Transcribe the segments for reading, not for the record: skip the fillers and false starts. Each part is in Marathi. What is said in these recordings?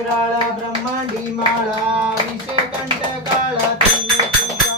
अंतराळा ब्रह्मांडी माळा विषय कंठ काळा तिने तुझा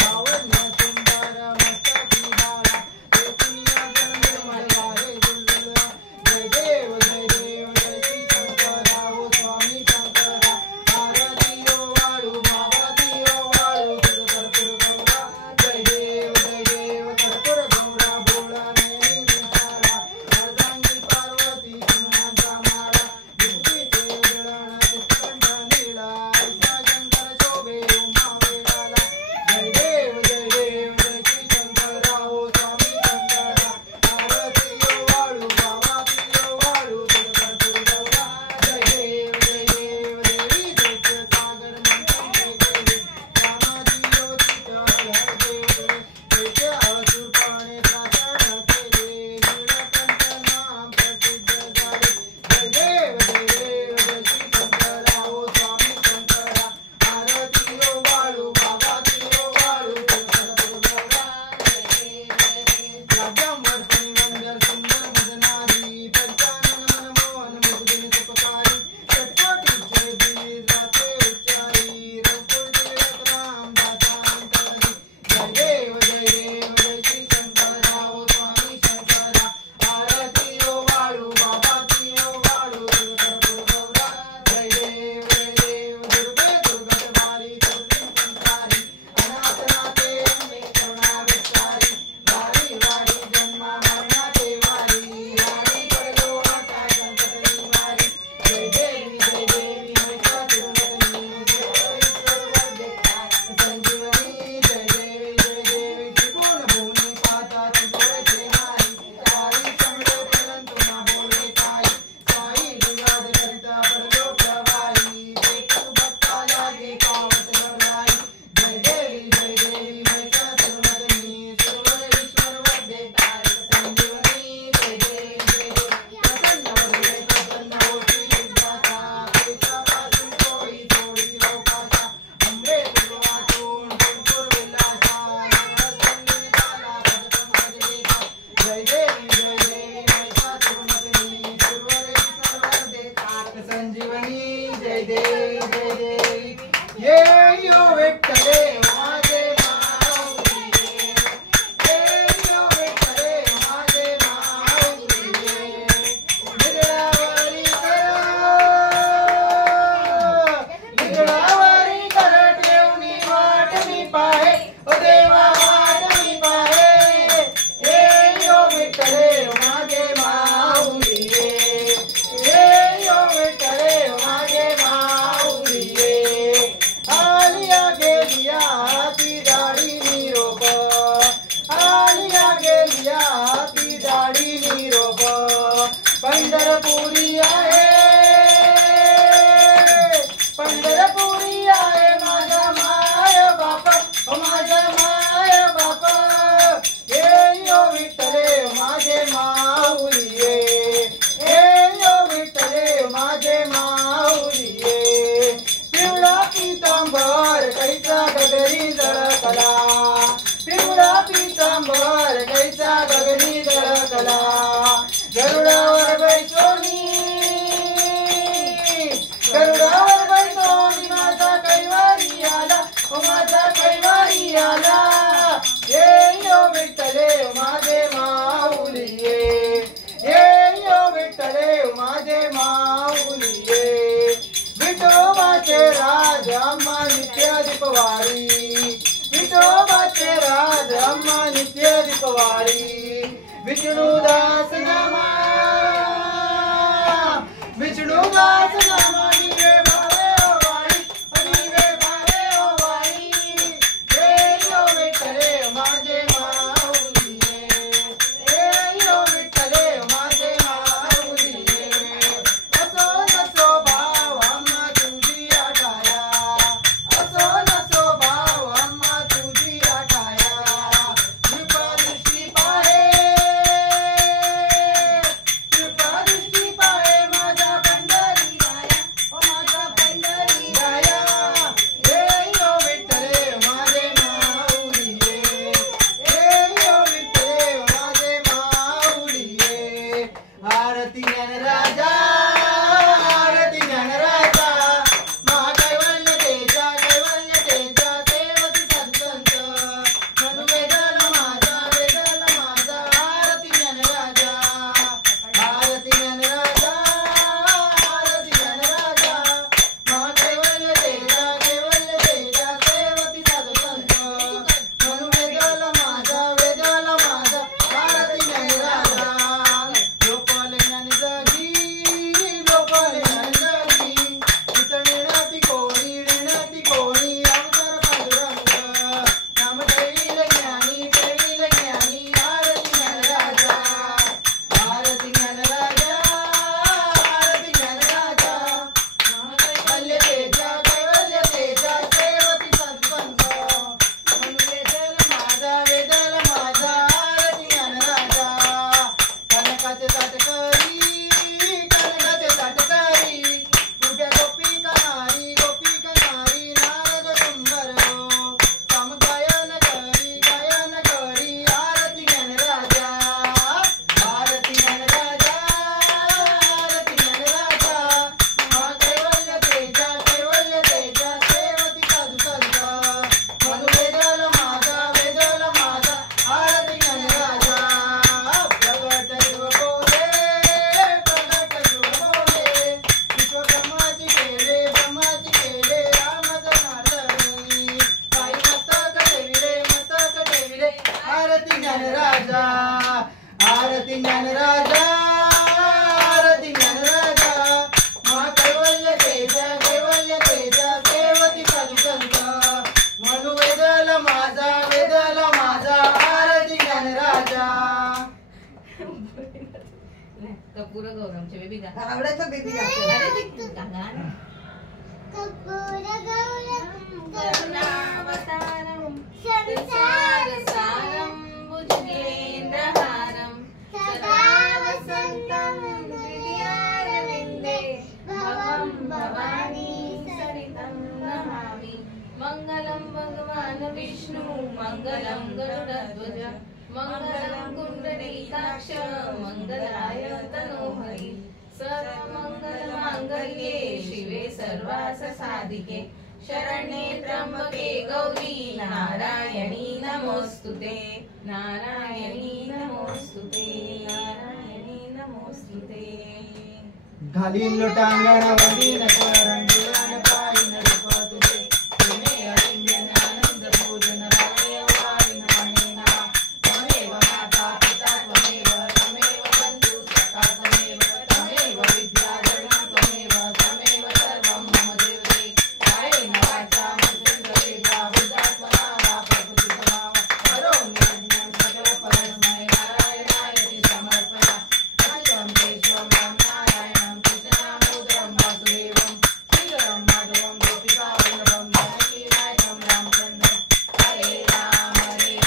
लावण्य सुंदर मस्तकी बाळा हे दुनिया निर्मळ आहे दुर्लभ जय देव जय श्री शंकरा ओ स्वामी शंकरा भारतीयो वाळू भावातीयो वाळू कर्पूर गौरा जय देव कर्पूर गौरा भोळा नेमी विचारा अर्धांगी पार्वती शिवनाचा माळा विभूतीचे उजळण चित्तकंठ नीळा ऐसा शंकर शोभे उमा वेळाला जय देव जय श्री शंकरा ओ स्वामी शंकरा भारतीयो वाळू भावातीयो वाळू कर्पूर गौरा जय देव देवी दैत्य सागर मंथन केले रामाजी योजित हर देव दैत्य असुरपणे प्राशन केले नीलकंठ नाम प्रसिद्ध झाले जय देव श्री शंकरा ओ स्वामी शंकरा भारतीयो वाळू भावातीयो वाळू कर्पूर गौरा काव्यांवरती वंदर सुंदर मदनारी पंचानन मनमोहन मुग्धीन सुपकारी चटपटीचे बीज राते उच्चारी रघुकुल तिलक राम दासांतरी जय देव श्री शंकरा ओ स्वामी शंकरा भारतीयो वाळू भावातीयो वाळू कर्पूर गौरा जय देव दुर्गे दुर्गतवारी दुर्लिंग संसारी अनाथनाथे अंबे करुणाविस्तारी वारी वारी जन्मा मरणाचे वारी वारी पडलो आता संकट निवारी जय देवी महिषासुरमर्दिनी जय संजीवनी जय देवी त्रिभुवन भुवनी पाता त्रिपुरेचे नारी सारी समळे परंतु ना बोले काही साई विवाद करिता पडलो प्रवाही देखू भक्ता लागे पावत वराई जय देवी महिषासुरमर्दिनी सुरवर ईश्वर वंदे संजीवनी जय देवी प्रसन्न वदने प्रसन्न होती विद्वासा पैशापासून कोळी थोडी लोकाचा अंबे तुझ वाचून पंपूर विलासा नवरत्नी झाला पदकं माझे जय देवी महिषासुरमर्दिनी सुरवर ईश्वर वंदे संजीवनी जय देवी ये यो विठ्ठले माझे माऊली ये यो विठ्ठले माझे माऊली निगळावरी कर ठेवणी वाट मी पाहे ओ देवा वाट मी पाहे ये यो विठ्ठले माझे माऊली ये यो विठ्ठले माझे माऊली आलिया गेलिया ती दाढी निरोप आलिया गेलिया ती दाढी निरोप पंढरपुरी आहे माझा माय बाप माझा माय बाप ये यो विठ्ठले माझे माऊली ये यो विठ्ठले माझे माऊली पिवळा पीतांबर कैसा गगरी जळकला पिवळा पीतांबर कैसा गगरी जळकला गरुडावर बैसोनी माझा कैवारी आला माझा कैवारी आला ये यो विठ्ठले माझे माऊली ये यो विठ्ठले माझे माऊली विठोबाचे राज अम्मा नित्य दीपवारी विठोबाचे राज अम्मा नित्य दीपवारी विष्णुदास नामा निवे भावे ओ वाणी निवे भावे ओ वाणी हे यो विठ्ठले माझे माऊली हे यो विठ्ठले माझे माऊली असो नसो भाव अम्मा तुझी आठाया असो नसो भाव अम्मा तुझी आठाया कृपा दृष्टी पाहे माझ्या पंढरी ज्ञानराजा आरती ज्ञानराजा आरती ज्ञानराजा मा कैवल्य तेजा सेवती साधुसंत म्हणू वेदला माझा आरती ज्ञानराजा कपूर गौरमचे बेबी गा आवडायचं बेबी कपूर गौरम करुणावतारम संसार सारम भुजगेन्द्रहारम सदा वसन्तं हृदयारविन्दे भवं भवानी सरितं नमामि मंगलम भगवान विष्णु मंगलम गरुडध्वज मंगलम कुंडलीकाक्ष मंगलाय तनोहरि सर्वमंगल मांगल्ये शिवे सर्वार्थ साधिके शरण्ये त्र्यंबके गौरी नारायणी नमोस्तुते नारायणी नमोस्तुते नारायणी नमोस्तुते घालीन लोटांगणावरी नको रंगीला पायी नरप तुझे तुने अलिंगन आनंद भोजन राय वारी नमनेना त्वमेव माता पिता त्वमेव बंधु सखा त्वमेव विद्या जगं त्वमेव सर्वं मम देवे कायेन वाचा मनसेन्द्रियेण बुद्धात्मना वा प्रकृतिसमा करोमि यज्ञं सकल परस्मै नारायणाय समर्पया अच्युतं केशवं नारायणं कृष्णदामोदरं वासुदेवं श्रीधरं माधवं गोपिकावल्लभं जानकीनायकं रामचन्द्रं हरे राम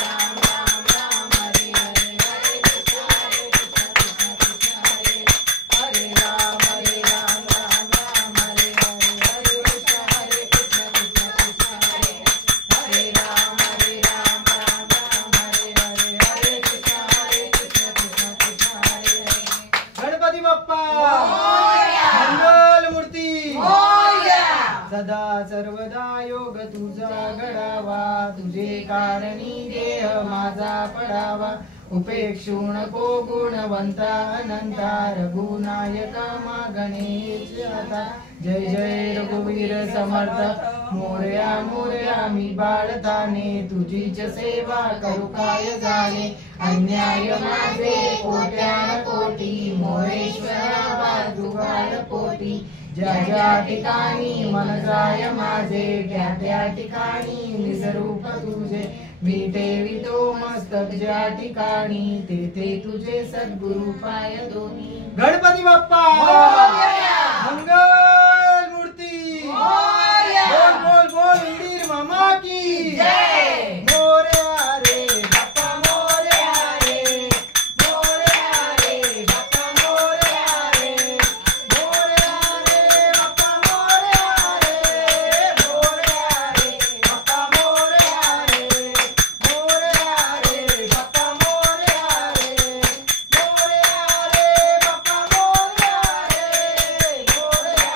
राम राम हरे हरे हरे कृष्ण कृष्ण कृष्ण हरे हरे राम राम राम हरे हरे हरे कृष्ण कृष्ण कृष्ण हरे हरे राम राम राम हरे हरे हरे कृष्ण कृष्ण कृष्ण हरे हरे गणपती बाप्पा मंगल मूर्ती सदा सर्वदा योग तुझा घडावा तुझे कारणी देह माझा पडावा उपेक्षू नको गुणवंता अनंता रघुनायका मा गणेश आता जय जय रघुवीर समर्थ मोरया मोरया मी बाळताने तुझीच सेवा करू काय झाले अन्याय माझे कोट्यान कोटी मोरेश्वरा तुगार पोटी ज्या ज्या ठिकाणी मन जाय माझे त्या ठिकाणी निसरूप तुझे मी ठेवितो मस्तक ज्या ठिकाणी तेथे तुझे सद्गुरु पाय दोन्ही गणपती बाप्पा मंगल मूर्ती बोल बोल बोल इंदिर मामा की मोरया रे बाप्पा मोरया रे मोरया रे बाप्पा मोरया रे मोरया रे बाप्पा मोरया रे मोरया रे बाप्पा मोरया रे मोरया रे बाप्पा मोरया रे मोरया रे बाप्पा मोरया रे मोरया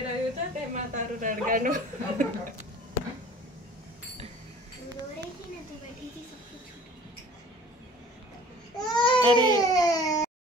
ગાઈ રહ્યું છે તેમાં તારું રડગાનું रो रही थी ना तो बैठी थी सब कुछ अरे